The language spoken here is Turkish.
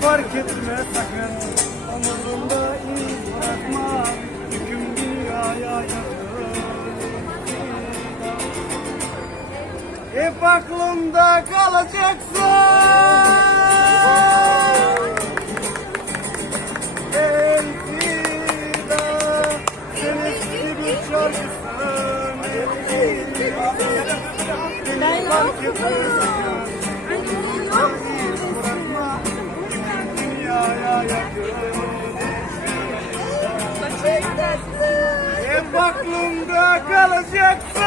fark etme sakın, umurumda iz bırakma, hüküm dünyaya yakın. Hep aklımda kalacaksın. Elfida, sen eski bir şarkısın. Elfida, beni fark etme sakın, umurumda iz bırakma, hüküm dünyaya yakın. Hep aklımda kalacaksın.